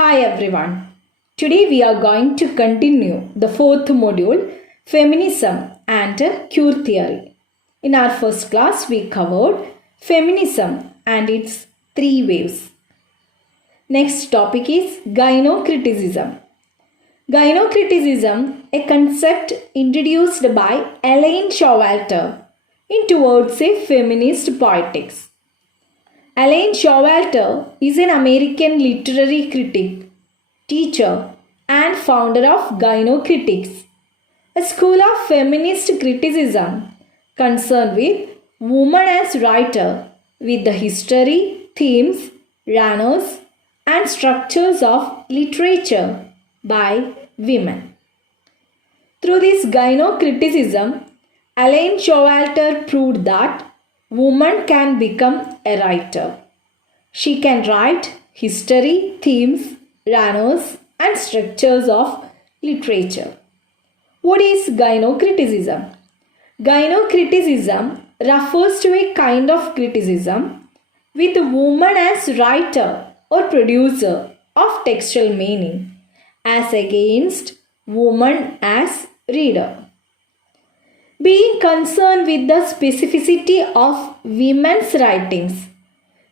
Hi everyone. Today we are going to continue the fourth module, Feminism and Queer Theory. In our first class we covered feminism and its three waves. Next topic is gynocriticism. Gynocriticism, a concept introduced by Elaine Showalter in Towards a Feminist Poetics. Elaine Showalter is an American literary critic, teacher, and founder of Gynocritics, a school of feminist criticism concerned with women as writer, with the history, themes, genres, and structures of literature by women. Through this gynocriticism, Elaine Showalter proved that woman can become a writer. She can write history, themes, genres, and structures of literature. What is gynocriticism? Gynocriticism refers to a kind of criticism with woman as writer or producer of textual meaning as against woman as reader. Being concerned with the specificity of women's writings.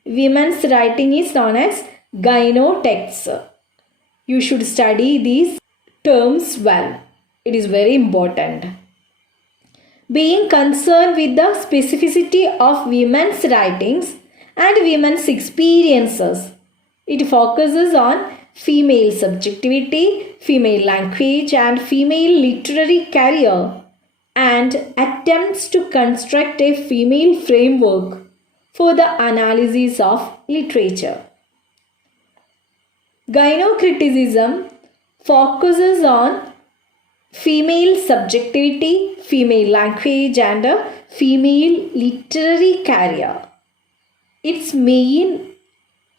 Women's writing is known as gynotexts. You should study these terms well. It is very important. Being concerned with the specificity of women's writings and women's experiences. It focuses on female subjectivity, female language, and female literary career, and attempts to construct a female framework for the analysis of literature. Gynocriticism focuses on female subjectivity, female language, and a female literary career. Its main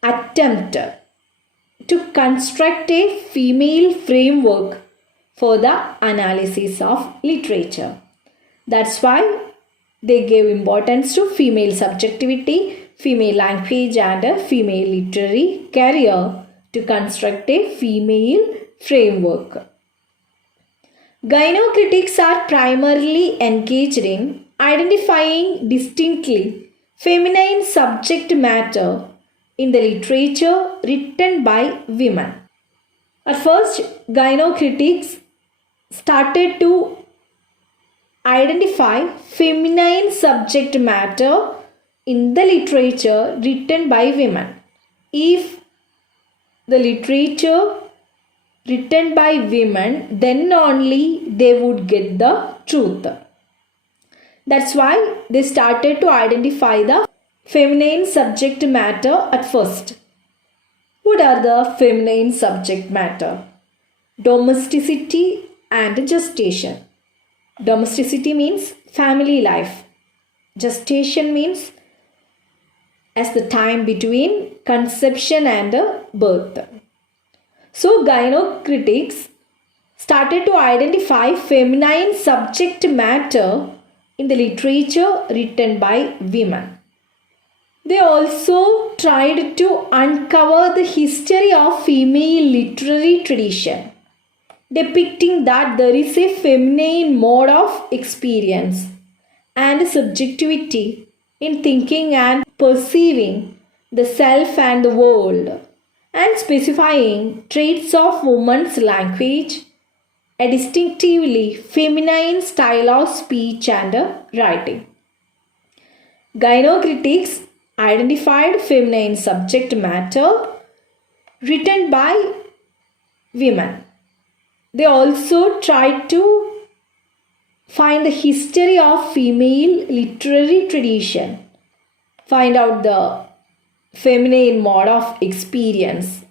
attempt to construct a female framework for the analysis of literature. That's why they gave importance to female subjectivity, female language, and a female literary career to construct a female framework. Gynocritics are primarily engaged in identifying distinctly feminine subject matter in the literature written by women. At first, gynocritics started to identify feminine subject matter in the literature written by women. If the literature written by women, then only they would get the truth. That's why they started to identify the feminine subject matter at first. What are the feminine subject matter? Domesticity and gestation. Domesticity means family life. Gestation means as the time between conception and birth. So gynocritics started to identify feminine subject matter in the literature written by women. They also tried to uncover the history of female literary tradition, depicting that there is a feminine mode of experience and subjectivity in thinking and perceiving the self and the world, and specifying traits of woman's language, a distinctively feminine style of speech and writing. Gynocritics identified feminine subject matter written by women. They also tried to find the history of female literary tradition, find out the feminine mode of experience.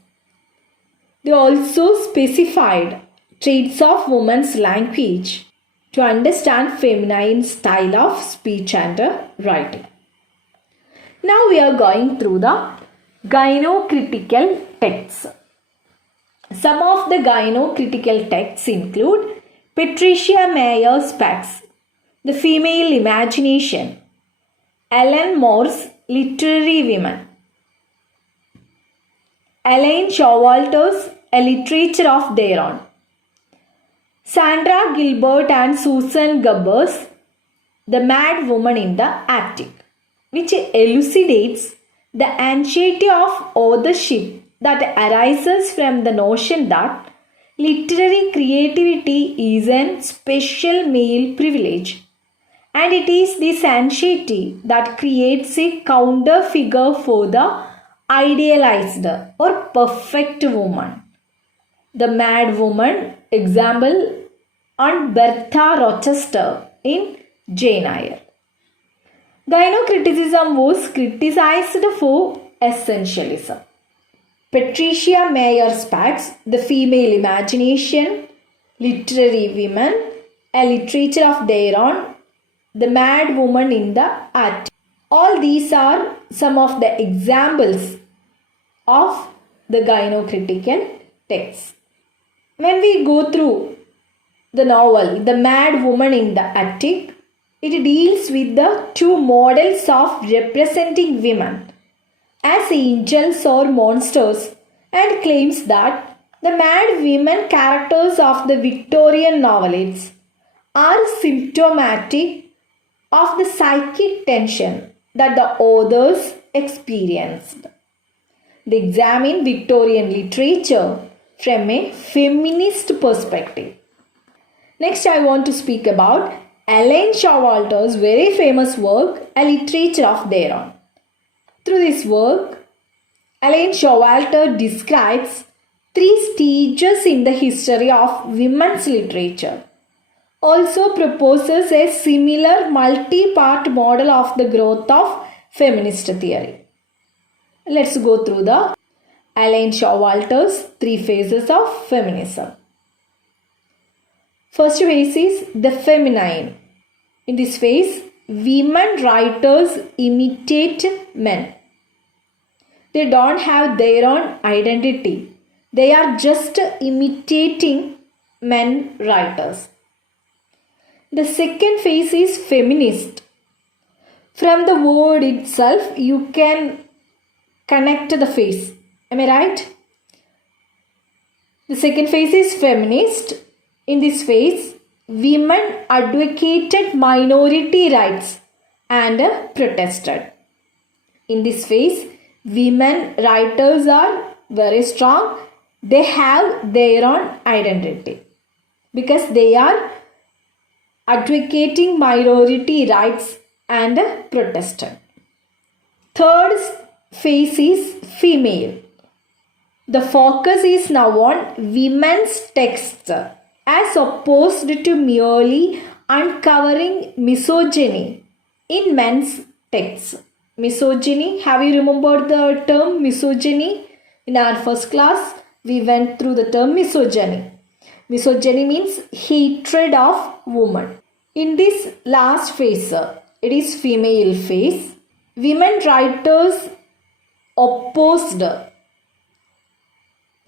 They also specified traits of women's language to understand feminine style of speech and writing. Now we are going through the gynocritical texts. Some of the gynocritical texts include Patricia Mayer Spacks, The Female Imagination, Ellen Moore's Literary Women, Elaine Showalter's A Literature of Their Own. Sandra Gilbert and Susan Gubber's The Mad Woman in the Attic, which elucidates the anxiety of authorship that arises from the notion that literary creativity is a special male privilege, and it is this anxiety that creates a counter figure for the idealized or perfect woman. The Mad Woman, example, on Bertha Rochester in Jane Eyre. Gynocriticism was criticized for essentialism. Patricia Mayer Spatz, The Female Imagination, Literary Women, A Literature of Their Own, The Mad Woman in the Attic. All these are some of the examples of the gynocritical texts. When we go through the novel The Mad Woman in the Attic, it deals with the two models of representing women as angels or monsters and claims that the mad women characters of the Victorian novelists are symptomatic of the psychic tension that the authors experienced. They examine Victorian literature from a feminist perspective. Next, I want to speak about Elaine Showalter's very famous work, A Literature of Their Own. Through this work, Elaine Showalter describes 3 stages in the history of women's literature. Also proposes a similar multi-part model of the growth of feminist theory. Let's go through the Elaine Showalter's 3 phases of feminism. First phase is the feminine. In this phase, women writers imitate men. They don't have their own identity. They are just imitating men writers. The second phase is feminist. From the word itself, you can connect the phase. Am I right? The second phase is feminist. In this phase, women advocated minority rights and protested. In this phase, women writers are very strong. They have their own identity because they are advocating minority rights and protested. Third phase is female. The focus is now on women's texts as opposed to merely uncovering misogyny in men's texts. Misogyny, have you remembered the term misogyny? In our first class, we went through the term misogyny. Misogyny means hatred of woman. In this last phase, it is female phase. Women writers opposed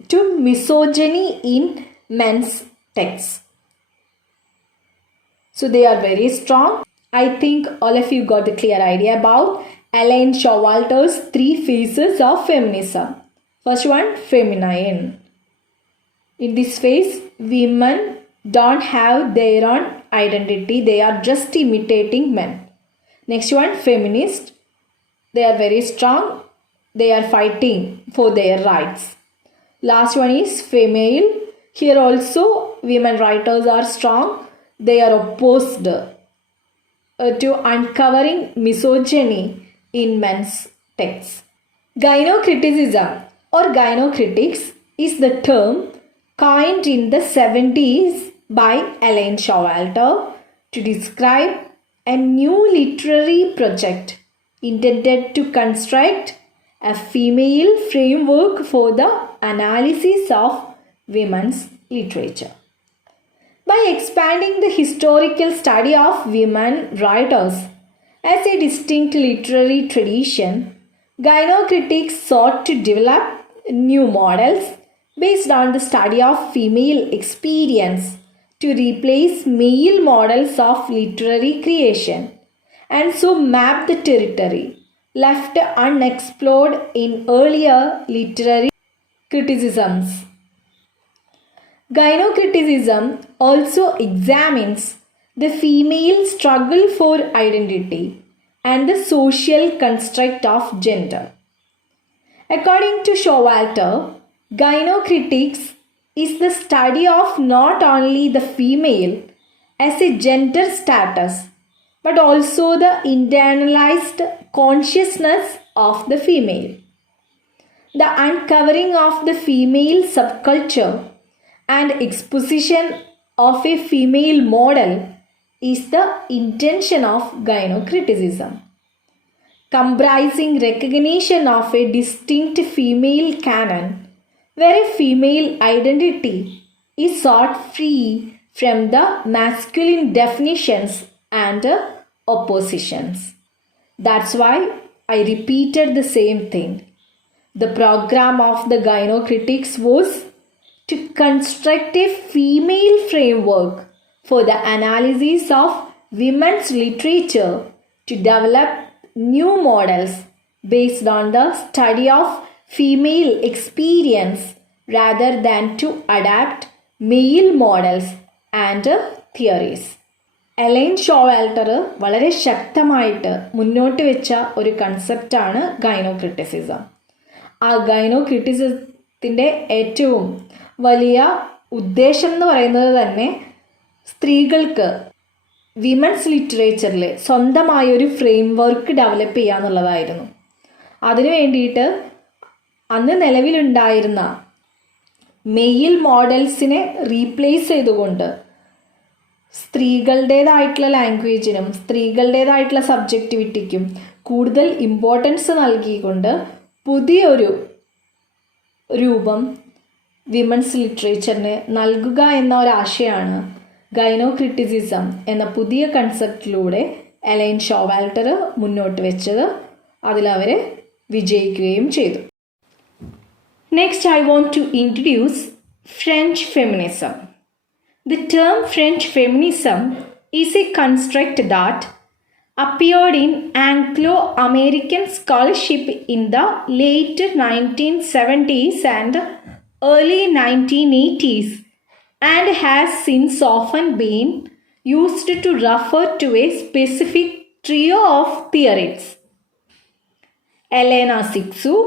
to misogyny in men's texts. So they are very strong. I think all of you got a clear idea about Elaine Showalter's 3 phases of feminism. First one, feminine. In this phase, women don't have their own identity. They are just imitating men. Next one, feminist. They are very strong. They are fighting for their rights. Last one is female. Here also women writers are strong. They are opposed to uncovering misogyny in men's texts. Gynocriticism or gynocritics is the term coined in the 70s by Elaine Showalter to describe a new literary project intended to construct a female framework for the analysis of women's literature. By expanding the historical study of women writers as a distinct literary tradition, gynocritics sought to develop new models based on the study of female experience to replace male models of literary creation and so map the territory left unexplored in earlier literary criticisms. Gynocriticism also examines the female struggle for identity and the social construct of gender. According to Showalter, gynocritics is the study of not only the female as a gender status but also the internalized consciousness of the female. The uncovering of the female subculture and exposition of a female model is the intention of gynocriticism, comprising recognition of a distinct female canon where a female identity is sought free from the masculine definitions and oppositions. That's why I repeated the same thing. The program of the gynocritics was to construct a female framework for the analysis of women's literature to develop new models based on the study of female experience rather than to adapt male models and theories. Elaine Showalter വളരെ ശക്തമായിട്ട് മുന്നോട്ട് വെച്ച ഒരു കൺസെപ്റ്റാണ് ഗൈനോക്രിറ്റിസിസം. ആ ഗൈനോക്രിറ്റിസത്തിൻ്റെ ഏറ്റവും വലിയ ഉദ്ദേശം എന്ന് പറയുന്നത് തന്നെ സ്ത്രീകൾക്ക് വിമൻസ് ലിറ്ററേച്ചറിൽ സ്വന്തമായൊരു ഫ്രെയിം വർക്ക് ഡെവലപ്പ് ചെയ്യുക എന്നുള്ളതായിരുന്നു. അതിനു വേണ്ടിയിട്ട് അന്ന് നിലവിലുണ്ടായിരുന്ന മെയിൽ മോഡൽസിനെ റീപ്ലേസ് ചെയ്തുകൊണ്ട് സ്ത്രീകളുടേതായിട്ടുള്ള ലാംഗ്വേജിനും സ്ത്രീകളുടേതായിട്ടുള്ള സബ്ജക്റ്റിവിറ്റിക്കും കൂടുതൽ ഇമ്പോർട്ടൻസ് നൽകിക്കൊണ്ട് പുതിയൊരു രൂപം വിമൻസ് ലിറ്ററേച്ചറിന് നൽകുക എന്ന ഒരാശയമാണ് ഗൈനോക്രിറ്റിസിസം എന്ന പുതിയ കൺസെപ്റ്റിലൂടെ എലൈൻ ഷോവാൽട്ടർ മുന്നോട്ട് വെച്ചത്. അതിലവർ വിജയിക്കുകയും ചെയ്തു. Next I want to introduce French feminism. The term French feminism is a construct that appeared in Anglo-American scholarship in the late 1970s and early 1980s and has since often been used to refer to a specific trio of theorists: Elena Cixous,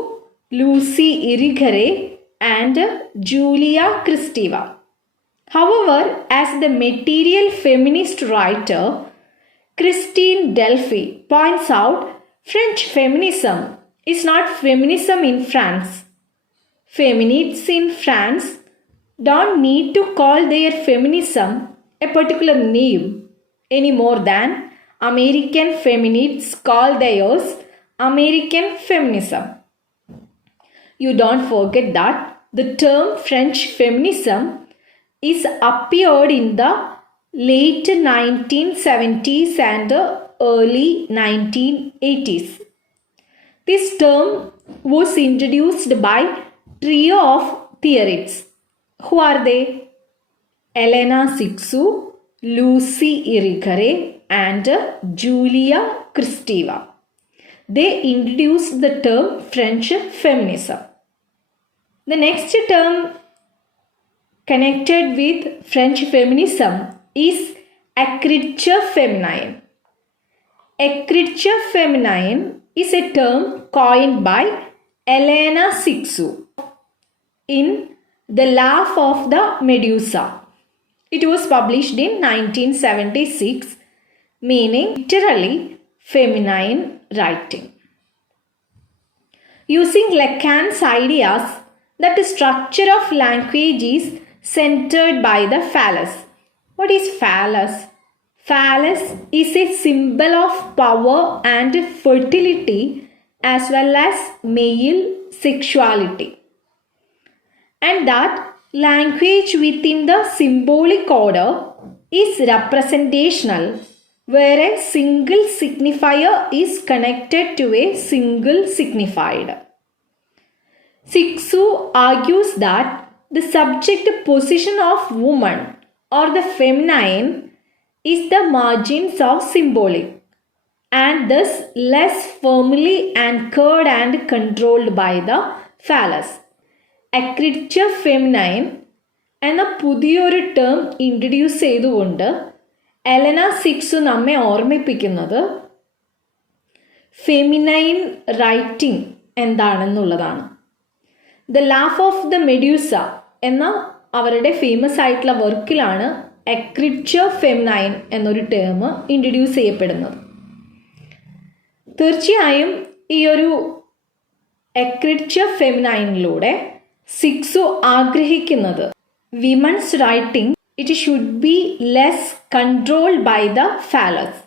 Lucy Irigaray, and Julia Kristeva. However, as the material feminist writer Christine Delphi points out, French feminism is not feminism in France. Feminists in France don't need to call their feminism a particular name any more than American feminists call theirs American feminism. You don't forget that the term French feminism is appeared in the late 1970s and early 1980s. This term was introduced by trio of theorists. Who are they? Elena Cixous, Lucy Irigaray, and Julia Kristeva. They introduced the term French feminism. The next term connected with French feminism is écriture féminine. Écriture féminine is a term coined by Elena Cixous in The Laugh of the Medusa. It was published in 1976, meaning literally feminine writing. Using Lacan's ideas that the structure of language is centered by the phallus. What is phallus? Phallus is a symbol of power and fertility as well as male sexuality. And that language within the symbolic order is representational, where a single signifier is connected to a single signified. Cixous argues that the subject position of woman or the feminine is the margins of symbolic and thus less firmly anchored and controlled by the phallus. Ecriture feminine എന്ന പുതിയൊരു term introduce ചെയ്തുകൊണ്ട് Helene Cixous നമ്മെ ഓർമ്മിപ്പിക്കുന്നത് feminine writing എന്താണെന്നുള്ളതാണ്. The laugh of the Medusa എന്ന അവരുടെ famous ആയിട്ടുള്ള വർക്കിലാണ് അക്രിച്ചർ ഫെമിനൈൻ എന്നൊരു ടേം ഇൻട്രൊഡ്യൂസ് ചെയ്യപ്പെടുന്നത്. തീർച്ചയായും ഈ ഒരു അക്രിച്ചർ ഫെമിനൈനിലൂടെ സിക്സു ആഗ്രഹിക്കുന്നത് women's writing it should be less controlled by the phallus.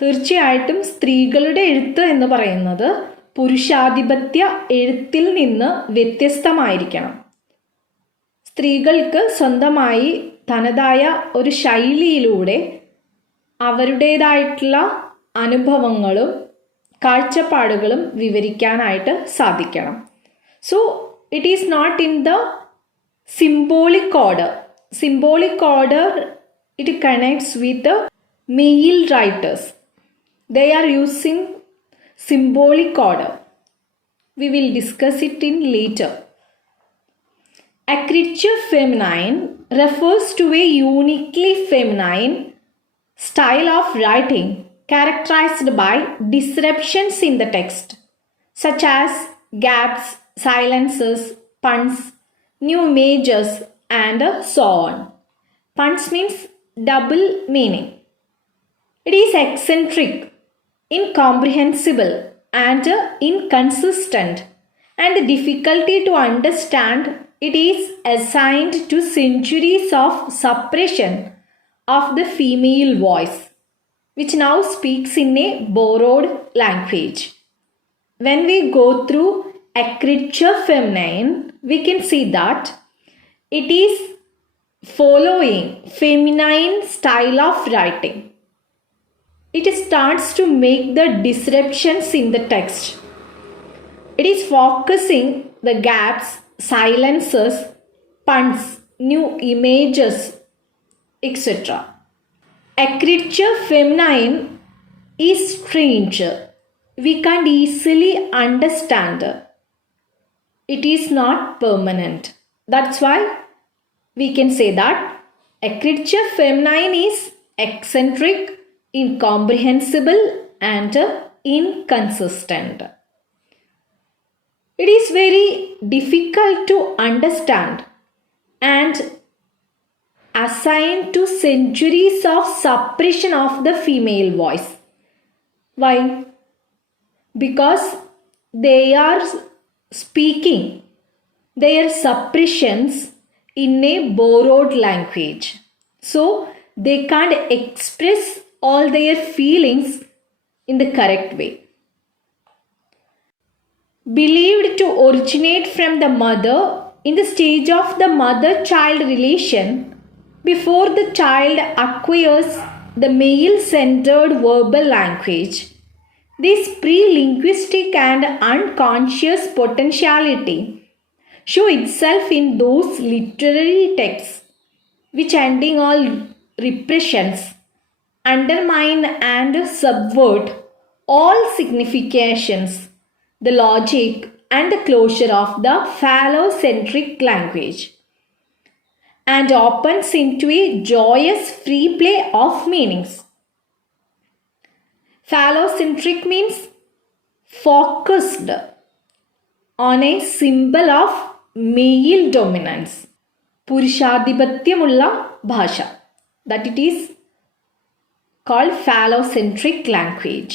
തീർച്ചയായിട്ടും സ്ത്രീകളുടെ എഴുത്ത് എന്ന് പറയുന്നത് പുരുഷാധിപത്യ എഴുത്തിൽ നിന്ന് വ്യത്യസ്തമായിരിക്കണം. സ്ത്രീകൾക്ക് സ്വന്തമായി തനതായ ഒരു ശൈലിയിലൂടെ അവരുടേതായിട്ടുള്ള അനുഭവങ്ങളും കാഴ്ചപ്പാടുകളും വിവരിക്കാനായിട്ട് സാധിക്കണം. So it is not in the symbolic order. Symbolic order, it connects with the male writers. They are using symbolic order. We will discuss it in later. Acriture feminine refers to a uniquely feminine style of writing characterized by disruptions in the text, such as gaps, silences, puns, new images and so on. Puns means double meaning. It is eccentric, incomprehensible and inconsistent, and the difficulty to understand it is assigned to centuries of suppression of the female voice, which now speaks in a borrowed language. When we go through acriture feminine, we can see that it is following feminine style of writing. It starts to make the disruptions in the text. It is focusing the gaps, silences, puns, new images, etc. Acriture feminine is strange. We can't easily understand. It is not permanent. That's why we can say that acriture feminine is eccentric, incomprehensible and inconsistent. It is very difficult to understand and assigned to centuries of suppression of the female voice. Why? Because they are speaking their suppressions in a borrowed language. So they can't express all their feelings in the correct way. Believed to originate from the mother in the stage of the mother-child relation before the child acquires the male-centered verbal language. This pre-linguistic and unconscious potentiality show itself in those literary texts which, ending all repressions, undermine and subvert all significations, the logic and the closure of the phallocentric language, and opens into a joyous free play of meanings. Phallocentric means focused on a symbol of male dominance. പുരുഷാധിപത്യമുള്ള ഭാഷ. That it is called phallocentric language.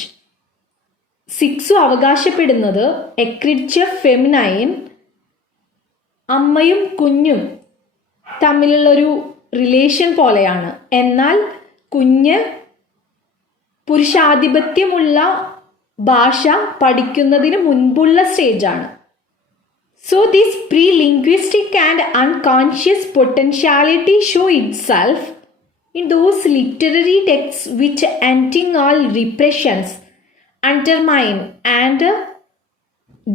സിക്സു അവകാശപ്പെടുന്നത് എക്രിച്ചർ feminine അമ്മയും കുഞ്ഞും തമ്മിലുള്ളൊരു relation പോലെയാണ്. എന്നാൽ കുഞ്ഞ് പുരുഷാധിപത്യമുള്ള ഭാഷ പഠിക്കുന്നതിന് മുൻപുള്ള സ്റ്റേജാണ്. So this pre-linguistic and unconscious potentiality show itself in those literary texts which, ending all repressions, undermine and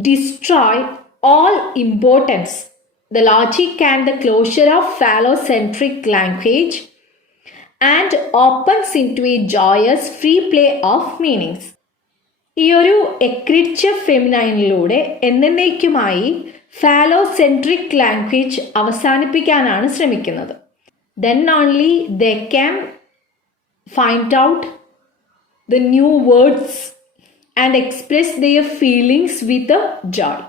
destroy all importance, the logic and the closure of phallocentric language, and opens into a joyous free play of meanings. ഈ ഒരു എക്രിച്ചർ ഫെമിനൈനിലൂടെ എന്നേക്കുമായി ഫാലോസെൻട്രിക് language അവസാനിപ്പിക്കാനാണ് ശ്രമിക്കുന്നത്. Then only they can find out the new words and express their feelings with a joy.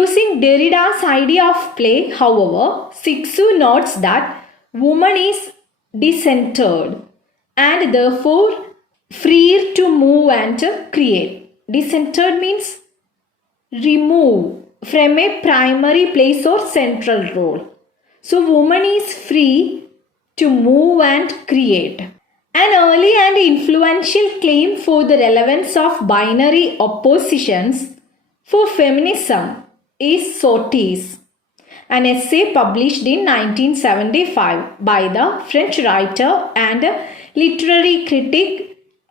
Using Derrida's idea of play, however, Sixu notes that woman is decentered and therefore freer to move and create. Decentered means remove from a primary place or central role. So woman is free to move and create. An early and influential claim for the relevance of binary oppositions for feminism is Sotis, an essay published in 1975 by the French writer and literary critic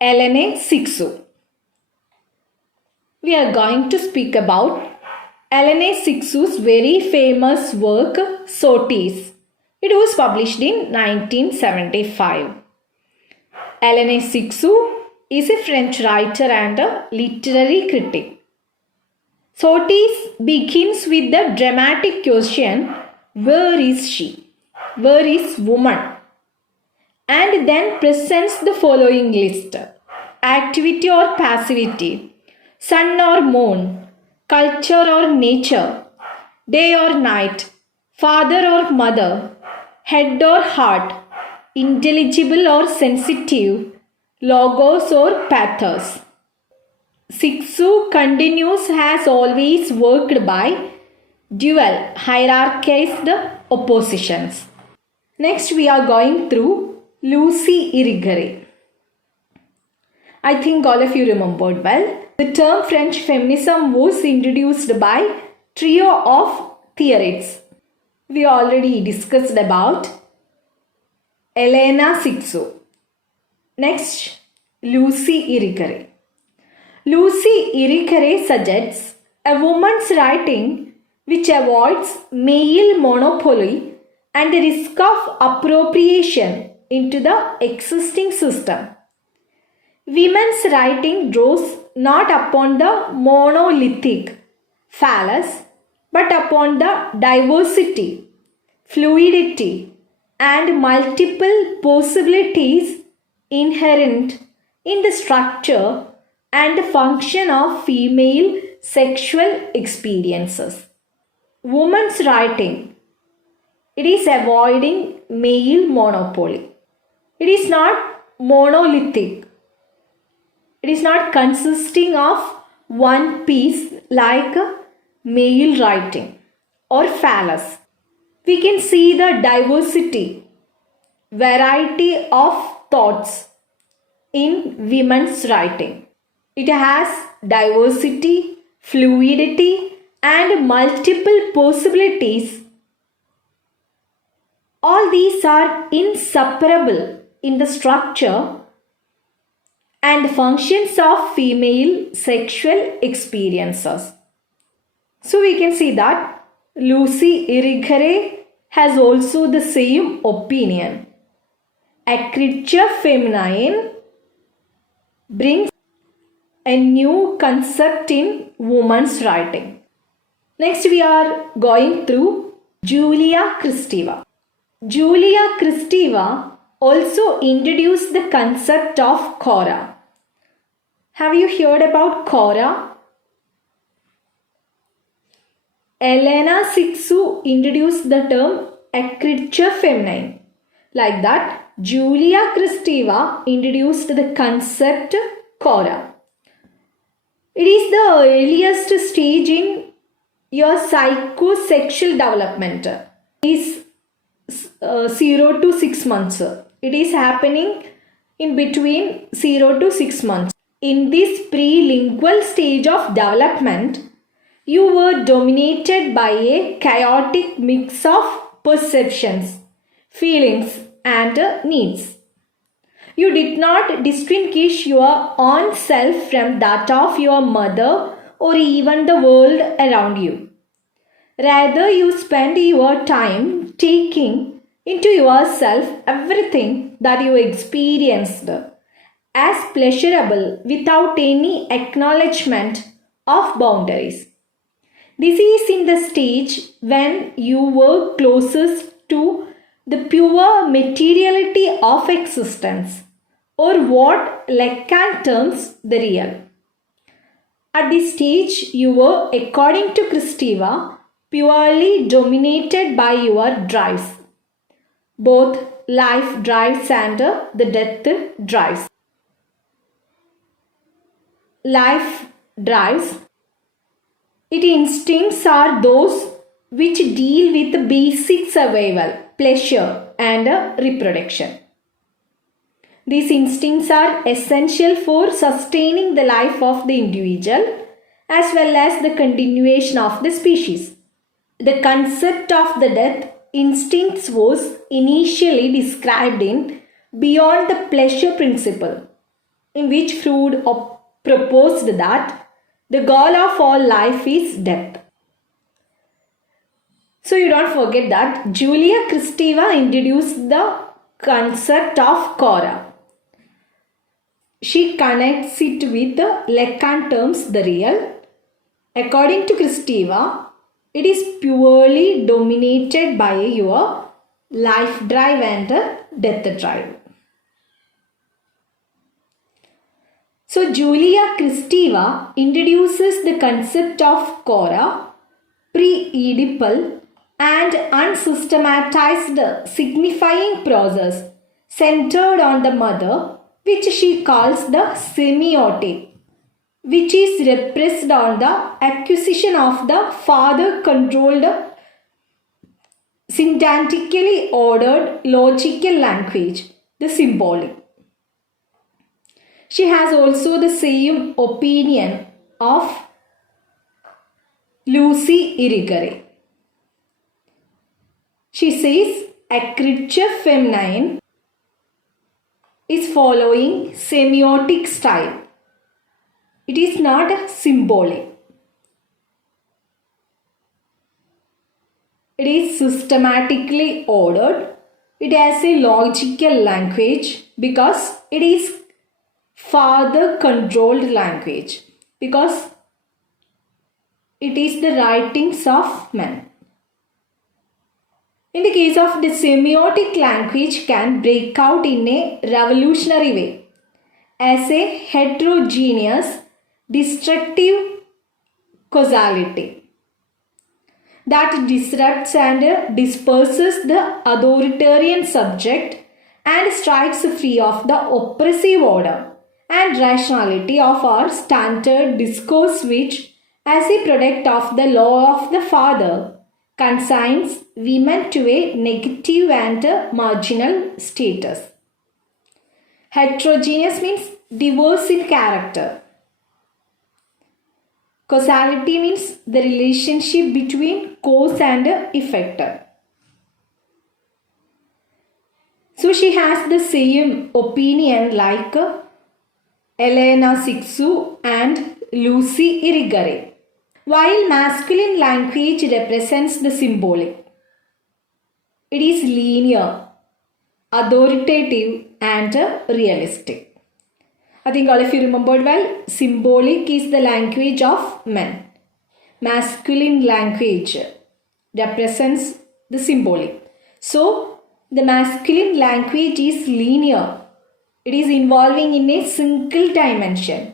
Hélène Cixous. We are going to speak about Hélène Cixous' very famous work Sotis. It was published in 1975. Hélène Cixous is a French writer and a literary critic. Sotis begins with the dramatic question, where is she? Where is woman? And then presents the following list: activity or passivity, sun or moon, culture or nature, day or night, father or mother, head or heart, intelligible or sensitive, logos or pathos. Cixous continues has always worked by dual hierarchized oppositions. Next we are going through Lucy Irigaray. I think all of you remembered well. The term French feminism was introduced by trio of theorists. We already discussed about Hélène Cixous. Next, Lucy Irigaray. Lucy Irigaray suggests a woman's writing which avoids male monopoly and the risk of appropriation into the existing system. Women's writing draws not upon the monolithic phallus but upon the diversity, fluidity, and multiple possibilities inherent in the structure and function of female sexual experiences. Women's writing, it is avoiding male monopoly. It is not monolithic. It is not consisting of one piece like male writing or phallus. We can see the diversity, variety of thoughts in women's writing. It has diversity, fluidity, and multiple possibilities. All these are inseparable in the structure and functions of female sexual experiences. So we can see that Lucy Irigaray has also the same opinion. Écriture féminine brings a new concept in women's writing. Next we are going through Julia Kristeva. Julia Kristeva also introduced the concept of chora. Have you heard about chora? Hélène Cixous introduced the term écriture féminine. Like that, Julia Kristeva introduced the concept chora. It is the earliest stage in your psychosexual development. It is 0 to 6 months. It is happening in between 0 to 6 months. In this prelingual stage of development, you were dominated by a chaotic mix of perceptions, feelings, and needs. You did not distinguish your own self from that of your mother or even the world around you. Rather, you spend your time taking into yourself everything that you experienced as pleasurable without any acknowledgement of boundaries. This is in the stage when you were closest to the pure materiality of existence, or what Lacan terms the real. At this stage, you were, according to Kristeva, purely dominated by your drives, both life drives and the death drives. Life drives, its instincts are those which deal with basic survival, pleasure, and reproduction. These instincts are essential for sustaining the life of the individual as well as the continuation of the species. The concept of the death instincts was initially described in Beyond the Pleasure Principle, in which Freud proposed that the goal of all life is death. So you don't forget that Julia Kristeva introduced the concept of Cora. She connects it with the Lacan terms the real. According to Kristeva, it is purely dominated by your life drive and death drive. So Julia Kristeva introduces the concept of Cora, pre-Oedipal and unsystematized signifying process centered on the mother, which she calls the semiotic, which is repressed on the acquisition of the father-controlled, syntactically ordered logical language, the symbolic. She has also the same opinion of Lucy Irigaray. She says a creature feminine is following semiotic style. It is not symbolic. It is systematically ordered. It has a logical language because it is father controlled language, because it is the writings of men. In the case of the semiotic, language can break out in a revolutionary way as a heterogeneous, destructive causality that disrupts and disperses the authoritarian subject and strikes free of the oppressive order and rationality of our standard discourse, which, as a product of the law of the father, consigns women to a negative and marginal status. Heterogeneous means diverse in character. Causality means the relationship between cause and effect. So she has the same opinion like Elena Sixu and Lucy Irigaray. While masculine language represents the symbolic, it is linear, authoritative and realistic. I think all of you remembered well, symbolic is the language of men. Masculine language represents the symbolic. So, the masculine language is linear. It is involving in a single dimension.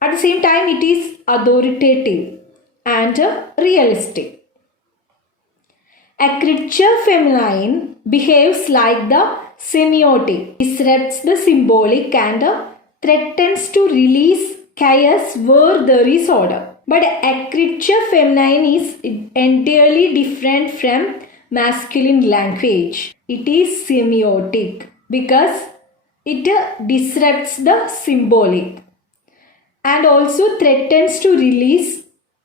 At the same time, it is authoritative and realistic. A creature feminine behaves like the semiotic, disrupts the symbolic and threatens to release chaos where there is order. But a creature feminine is entirely different from masculine language. It is semiotic because it disrupts the symbolic and also threatens to release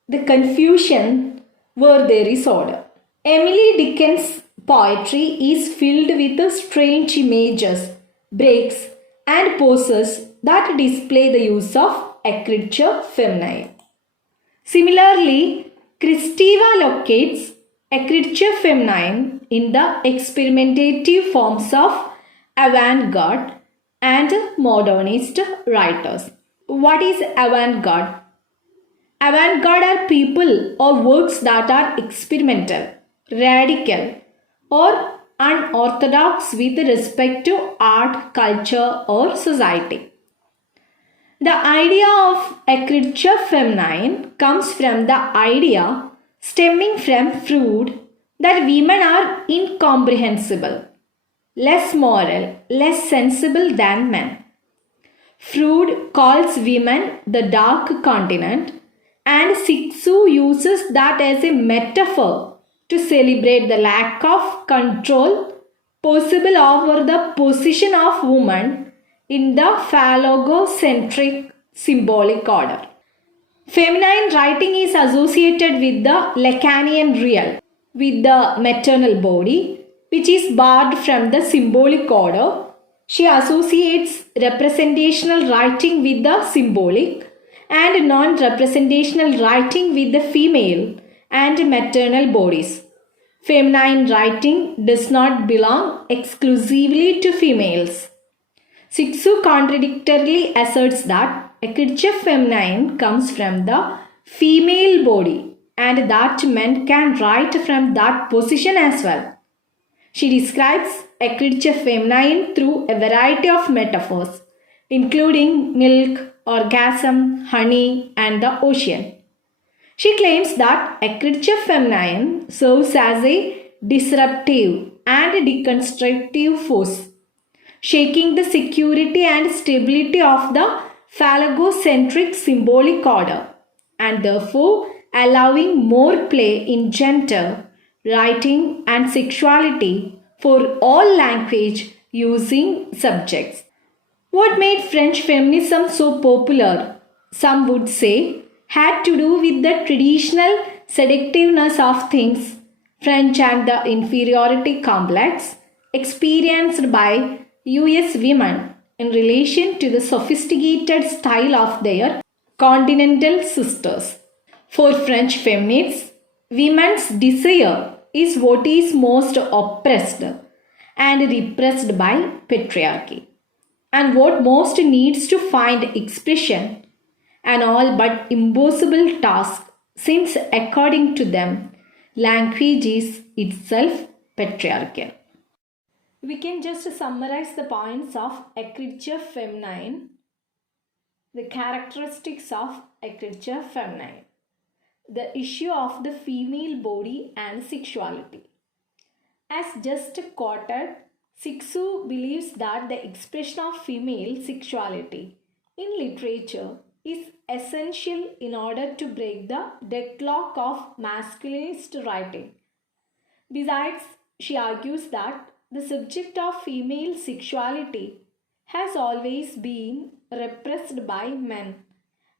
the confusion where there is order. Emily Dickinson poetry is filled with strange images, breaks and poses that display the use of a creature feminine. Similarly, Kristeva locates a creature feminine in the experimentative forms of avant-garde and modernist writers. What is avant-garde? Avant-garde are people or works that are experimental, radical, or unorthodox with respect to art, culture, or society. The idea of écriture feminine comes from the idea stemming from Freud that women are incomprehensible, less moral, less sensible than men. Freud calls women the dark continent, and Sixu uses that as a metaphor to celebrate the lack of control possible over the position of woman in the phallogocentric symbolic order. Feminine writing is associated with the Lacanian real, with the maternal body, which is barred from the symbolic order. She associates representational writing with the symbolic and non-representational writing with the female and maternal bodies. Feminine writing does not belong exclusively to females. Sixu contradictorily asserts that écriture feminine comes from the female body and that men can write from that position as well. She describes écriture feminine through a variety of metaphors, including milk, orgasm, honey, and the ocean. She claims that écriture feminine serves as a disruptive and deconstructive force, shaking the security and stability of the phallogocentric symbolic order, and therefore allowing more play in gender, writing, and sexuality for all language using subjects. What made French feminism so popular, some would say, had to do with the traditional seductiveness of things, French, and the inferiority complex experienced by US women in relation to the sophisticated style of their continental sisters. For French feminists, women's desire is what is most oppressed and repressed by patriarchy, and what most needs to find expression, an all but impossible task, since according to them, language is itself patriarchal. We can just summarize the points of écriture feminine, the characteristics of écriture feminine, the issue of the female body and sexuality. As just quoted, Sixu believes that the expression of female sexuality in literature is essential in order to break the deadlock of masculinist writing. Besides, she argues that the subject of female sexuality has always been repressed by men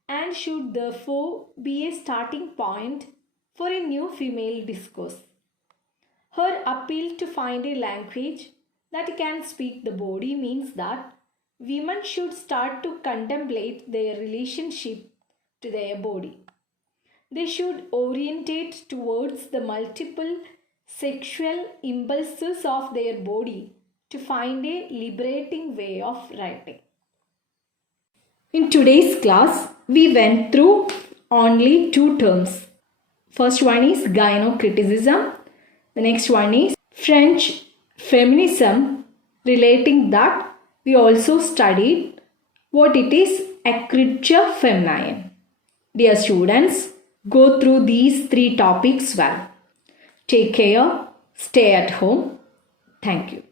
and should therefore be a starting point for a new female discourse. Her appeal to find a language that can speak the body means that women should start to contemplate their relationship to their body. They should orientate towards the multiple sexual impulses of their body to find a liberating way of writing. In today's class, we went through only two terms. First one is gynocriticism. The next one is French feminism. Relating that, we also studied what it is écriture feminine. Dear students, go through these three topics well. Take care, stay at home. Thank you.